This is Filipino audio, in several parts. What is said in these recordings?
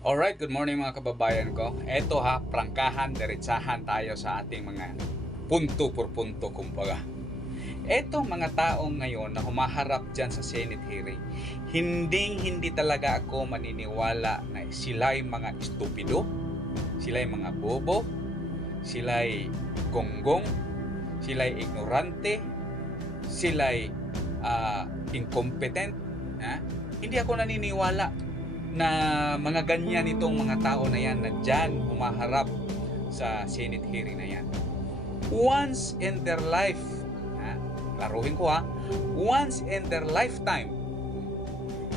Alright, good morning mga kababayan ko. Eto ha, prangkahan, diretsahan tayo sa ating mga punto por punto kumbaga. Eto mga taong ngayon na humaharap dyan sa Senate hearing, hindi talaga ako maniniwala na sila'y mga estupido, sila'y mga bobo, sila'y gonggong, sila'y ignorante, sila'y incompetent. Hindi ako naniniwala na mga ganyan itong mga tao na yan na dyan humaharap sa Senate hearing na yan. Once in their life, laruhin ko once in their lifetime,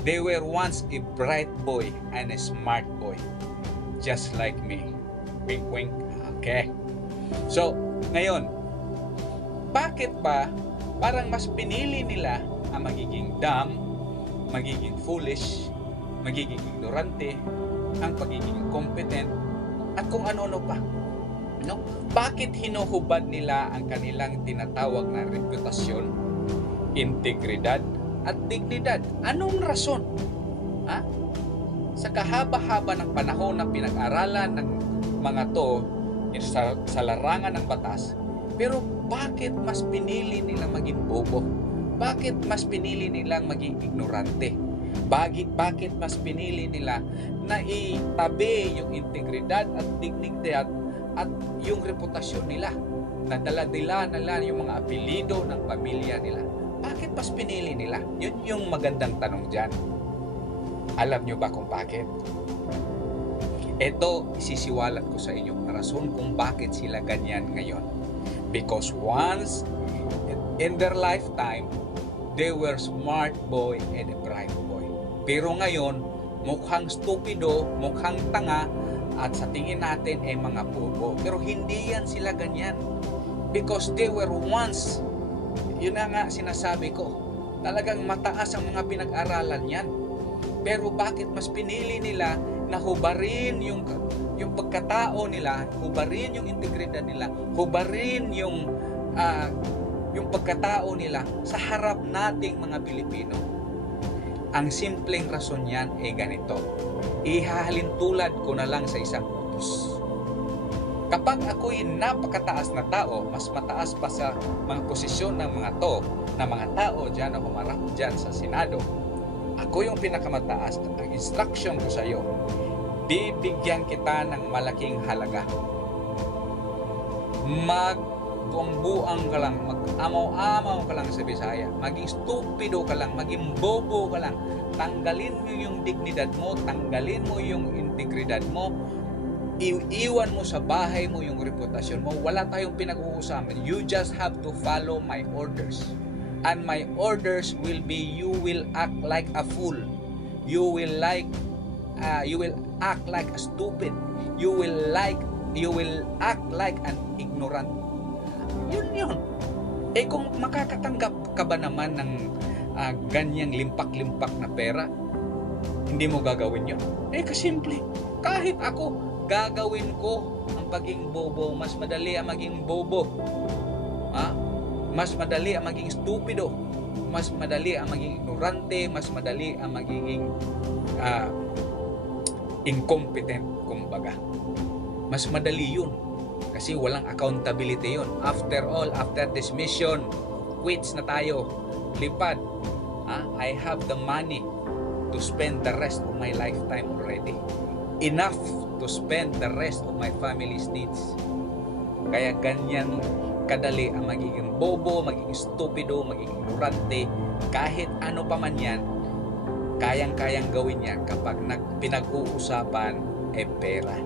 they were once a bright boy and a smart boy. Just like me. Wink wink. Okay. So, ngayon, bakit ba parang mas pinili nila ang magiging dumb, magiging foolish, magiging ignorante, ang pagiging competent, at kung ano-ano pa. No? Bakit hinuhubad nila ang kanilang tinatawag na reputasyon, integridad, at dignidad? Anong rason? Sa kahaba-haba ng panahon na pinag-aralan ng mga to sa larangan ng batas, pero bakit mas pinili nilang maging bobo? Bakit mas pinili nilang maging ignorante? Bakit mas pinili nila na itabi yung integridad at dignidad at yung reputasyon nila? Nadala nila yung mga apelido ng pamilya nila. Bakit mas pinili nila? Yun yung magandang tanong dyan. Alam nyo ba kung bakit? Ito, isisiwalat ko sa inyo ang rason kung bakit sila ganyan ngayon. Because once in their lifetime, they were smart boy and a bright boy. Pero ngayon, mukhang stupido, mukhang tanga, at sa tingin natin ay mga bobo. Pero hindi yan sila ganyan. Because they were once, yun na nga sinasabi ko, talagang mataas ang mga pinag-aralan yan. Pero bakit mas pinili nila na hubarin yung pagkatao nila, hubarin yung integridad nila, hubarin yung pagkatao nila sa harap nating mga Pilipino? Ang simpleng rason yan ay ganito. Ihahalin tulad ko na lang sa isang utos. Kapag ako'y napakataas na tao, mas mataas pa sa mga posisyon ng mga mga tao dyan na humarap dyan sa Senado, ako yung pinakamataas at ang instruction ko sa iyo, bibigyan kita ng malaking halaga. Magbuang ka lang, mag-amaw-amaw ka lang sa Bisaya, maging stupido ka lang, maging bobo ka lang, tanggalin mo yung dignidad mo, tanggalin mo yung integridad mo, iwan mo sa bahay mo yung reputasyon mo. Wala tayong pinag-uusapan. You just have to follow my orders. And my orders will be, you will act like a fool. You will act like a stupid. You will act like an ignorant. Yun. Kung makakatanggap ka ba naman ng ganyang limpak-limpak na pera, hindi mo gagawin yun? Kasimple. Kahit ako, gagawin ko ang pagiging bobo. Mas madali ang maging bobo. Mas madali ang maging stupido. Mas madali ang maging ignorante. Mas madali ang magiging incompetent, kumbaga. Mas madali yun. Kasi walang accountability yun. After all, after this mission, quits na tayo. Lipad. I have the money to spend the rest of my lifetime already. Enough to spend the rest of my family's needs. Kaya ganyan kadali ang magiging bobo, magiging stupido, magiging ignorante. Kahit ano pa man yan, kayang-kayang gawin yan kapag pinag-uusapan pera.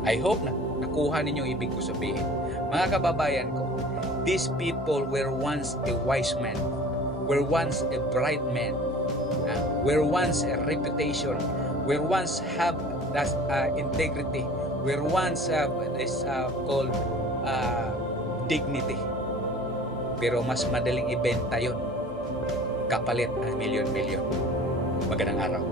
I hope na nakuha ninyo ibig ko sabihin. Mga kababayan ko, these people were once a wise man, were once a bright man, were once a reputation, were once have that integrity, were once have this called dignity. Pero mas madaling ibenta yon kapalit ang milyon-milyon. Magandang araw.